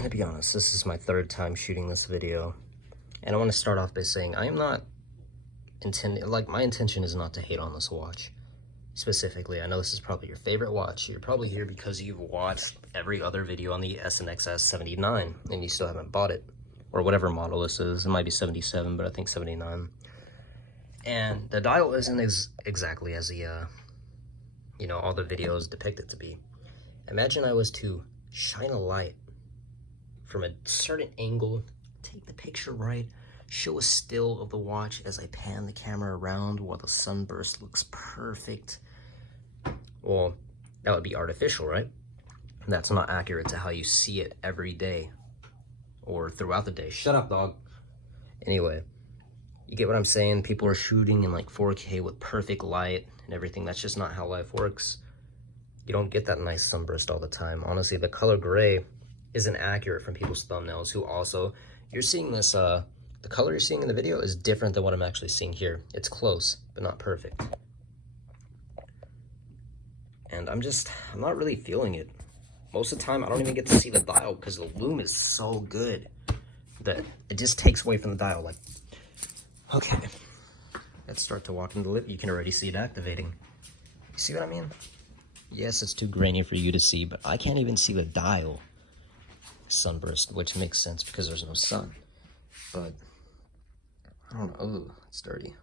gonna be honest, this is my third time shooting this video, and I want to start off by saying I am not intending, like, my intention is not to hate on this watch specifically. I know this is probably your favorite watch. You're probably here because you've watched every other video on the snxs79 and you still haven't bought it, or whatever model this is. It might be 77, but I think 79. And the dial isn't exactly as the you know, all the videos depict it to be. Imagine I was to shine a light from a certain angle, take the picture right, show a still of the watch as I pan the camera around while the sunburst looks perfect. Well, that would be artificial, right? That's not accurate to how you see it every day or throughout the day. Shut up, dog. Anyway, you get what I'm saying? People are shooting in like 4K with perfect light and everything. That's just not how life works. You don't get that nice sunburst all the time. Honestly, the color gray isn't accurate from people's thumbnails, who also, you're seeing this, the color you're seeing in the video is different than what I'm actually seeing here. It's close, but not perfect. And I'm not really feeling it. Most of the time, I don't even get to see the dial because the lume is so good that it just takes away from the dial. Like, okay, let's start to walk in the lip. You can already see it activating. You see what I mean? Yes, it's too grainy for you to see, but I can't even see the dial sunburst, which makes sense because there's no sun. But I don't know. Oh, it's dirty.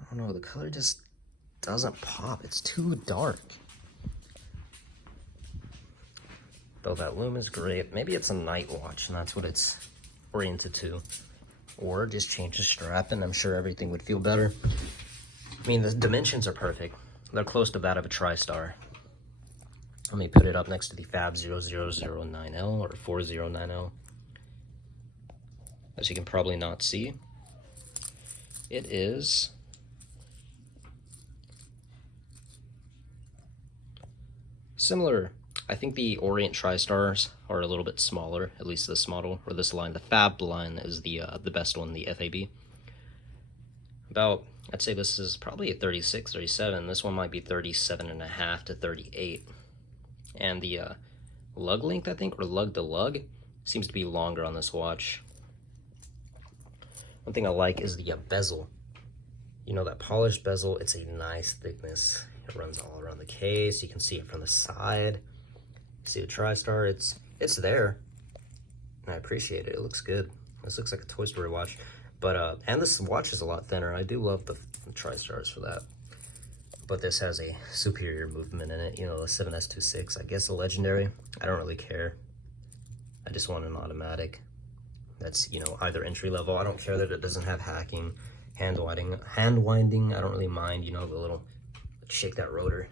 I don't know. The color just doesn't pop. It's too dark. Though that lume is great. Maybe it's a night watch and that's what it's oriented to. Or just change the strap and I'm sure everything would feel better. I mean, the dimensions are perfect. They're close to that of a TriStar. Let me put it up next to the FAB0009L or 409L. As you can probably not see, it is similar. I think the Orient TriStars are a little bit smaller, at least this model, or this line. The Fab line is the best one, the FAB. About, I'd say this is probably a 36, 37. This one might be 37.5 to 38. And the lug length, I think, or lug to lug, seems to be longer on this watch. One thing I like is the bezel. You know, that polished bezel, it's a nice thickness. It runs all around the case. You can see it from the side. See the TriStar, it's there, and I appreciate it. It looks good. This looks like a Toy Story watch, but and this watch is a lot thinner. I do love the TriStars for that, but this has a superior movement in it. You know, the 7S26, I guess a legendary. I don't really care. I just want an automatic. That's, you know, either entry level. I don't care that it doesn't have hacking, hand winding. I don't really mind. You know, the little shake that rotor,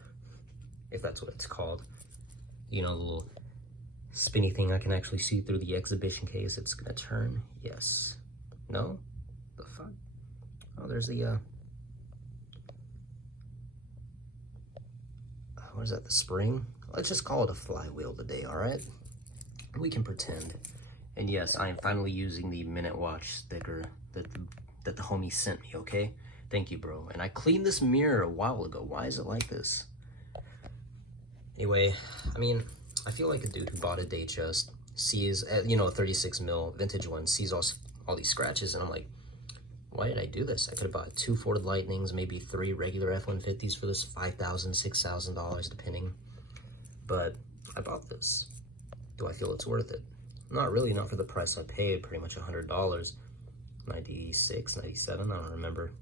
if that's what it's called. You know, the little spinny thing I can actually see through the exhibition case. It's gonna turn. Yes. No? The fuck? Oh, there's the, what is that, the spring? Let's just call it a flywheel today, alright? We can pretend. And yes, I am finally using the Minute Watch sticker that the homie sent me, okay? Thank you, bro. And I cleaned this mirror a while ago. Why is it like this? Anyway, I mean, I feel like a dude who bought a Datejust, sees, you know, a 36 mil vintage one, sees all these scratches, and I'm like, why did I do this? I could have bought 2 Ford Lightnings, maybe 3 regular F-150s for this $5,000, $6,000, depending. But I bought this. Do I feel it's worth it? Not really, not for the price I paid, pretty much $100. 96, 97, I don't remember.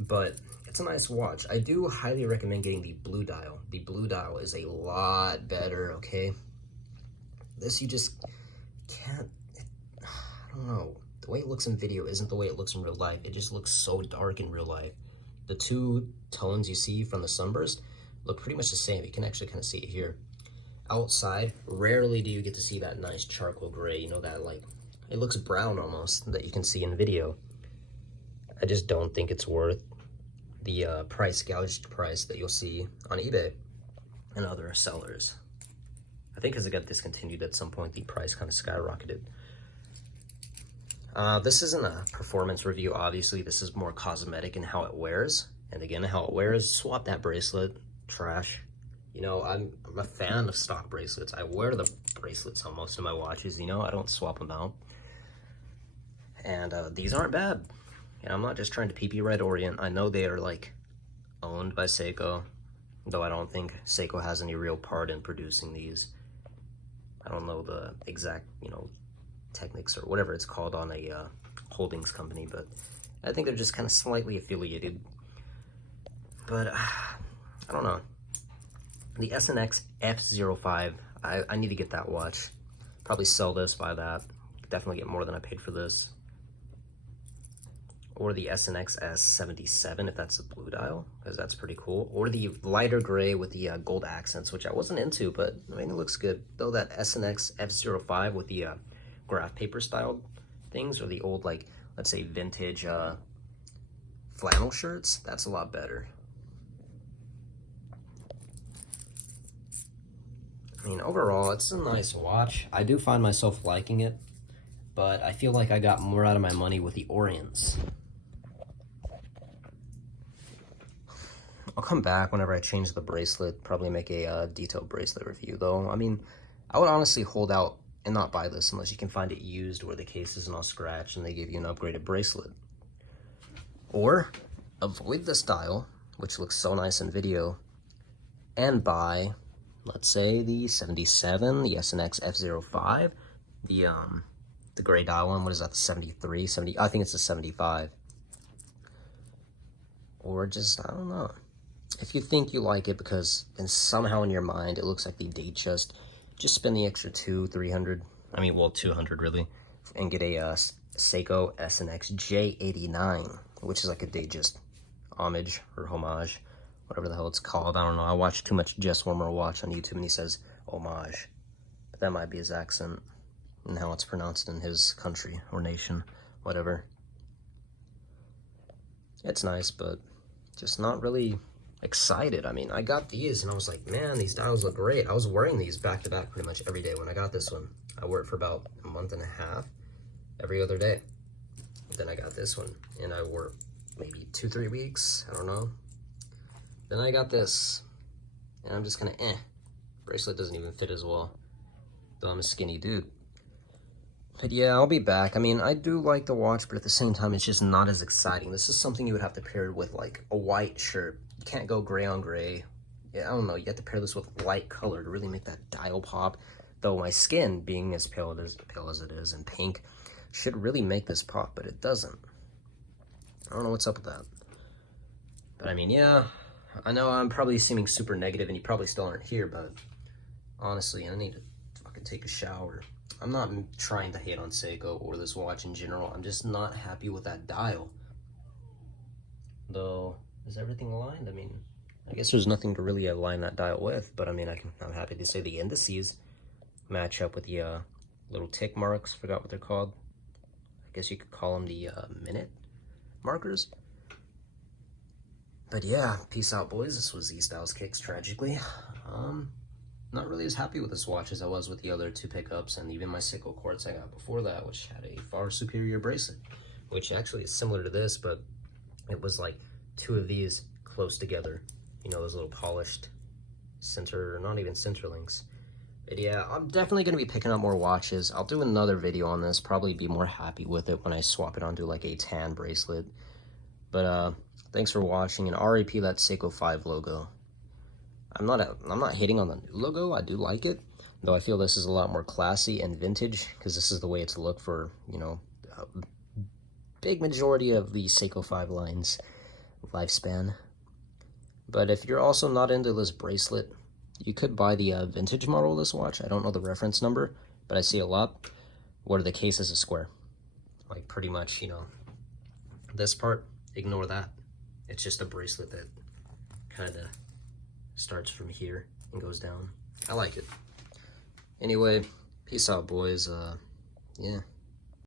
But it's a nice watch. I do highly recommend getting the blue dial. The blue dial is a lot better, okay? This you just can't, I don't know. The way it looks in video isn't the way it looks in real life. It just looks so dark in real life. The 2 tones you see from the sunburst look pretty much the same. You can actually kind of see it here. Outside, rarely do you get to see that nice charcoal gray, you know, that like, it looks brown almost, that you can see in video. I just don't think it's worth the gouged price that you'll see on eBay and other sellers. I think as it got discontinued at some point, the price kind of skyrocketed. This isn't a performance review, obviously. This is more cosmetic in how it wears And again, how it wears, swap that bracelet, trash. You know, I'm a fan of stock bracelets. I wear the bracelets on most of my watches, you know, I don't swap them out. And these aren't bad. And I'm not just trying to PP Red Orient. I know they are like owned by Seiko, though I don't think Seiko has any real part in producing these. I don't know the exact, you know, techniques or whatever it's called on a holdings company, but I think they're just kind of slightly affiliated. But I don't know. The snxs79j1, I need to get that watch. Probably sell this, buy that. Definitely get more than I paid for this. Or the snxs77, if that's a blue dial, because that's pretty cool. Or the lighter gray with the gold accents, which I wasn't into, but I mean, it looks good. Though that snxs7 with the graph paper styled things, or the old, like, let's say vintage flannel shirts, that's a lot better. I mean, overall, it's a nice watch. I do find myself liking it, but I feel like I got more out of my money with the Orients. I'll come back whenever I change the bracelet, probably make a detailed bracelet review, though. I mean, I would honestly hold out and not buy this unless you can find it used where the case isn't all scratched and they give you an upgraded bracelet. Or avoid this dial, which looks so nice in video, and buy, let's say, the 77, the snxs7, the gray dial one. What is that, the 73, 70? I think it's the 75. Or just, I don't know. If you think you like it because and somehow in your mind it looks like the Datejust, just spend the extra $200-300, I mean, well, $200 really, and get a Seiko snxs79j1, which is like a Datejust homage or homage, whatever the hell it's called. I don't know. I watch too much Jess Warmer watch on YouTube and he says homage, but that might be his accent and how it's pronounced in his country or nation, whatever. It's nice, but just not really excited. I mean, I got these and I was like, man, these dials look great. I was wearing these back to back pretty much every day when I got this one. I wore it for about a month and a half every other day. Then I got this one and I wore it maybe 2-3 weeks, I don't know. Then I got this and I'm just kind of bracelet doesn't even fit as well, though I'm a skinny dude. But yeah, I'll be back. I mean, I do like the watch, but at the same time, it's just not as exciting. This is something you would have to pair with like a white shirt. You can't go gray on gray. Yeah, I don't know. You have to pair this with light color to really make that dial pop. Though my skin, being as pale as it is, and pink, should really make this pop, but it doesn't. I don't know what's up with that. But I mean, yeah, I know I'm probably seeming super negative, and you probably still aren't here, but honestly, I need to fucking take a shower. I'm not trying to hate on Seiko or this watch in general. I'm just not happy with that dial. Though, is everything aligned? I mean, I guess there's nothing to really align that dial with, but I mean, I'm happy to say the indices match up with the little tick marks. Forgot what they're called. I guess you could call them the minute markers. But yeah, peace out, boys. This was Z-Styles Kicks, tragically. Not really as happy with this watch as I was with the other two pickups and even my Seiko Quartz I got before that, which had a far superior bracelet, which actually is similar to this, but it was like two of these close together. You know, those little polished center, not even center links. But yeah, I'm definitely going to be picking up more watches. I'll do another video on this, probably be more happy with it when I swap it onto like a tan bracelet. But thanks for watching, and RIP that Seiko 5 logo. I'm not hating on the new logo. I do like it, though I feel this is a lot more classy and vintage because this is the way it's looked for, you know, a big majority of the Seiko 5 lines lifespan. But if you're also not into this bracelet, you could buy the vintage model of this watch. I don't know the reference number, but I see a lot where the case is a square. Like pretty much, you know, this part, ignore that. It's just a bracelet that kind of starts from here and goes down. I like it. Anyway, peace out, boys. Yeah.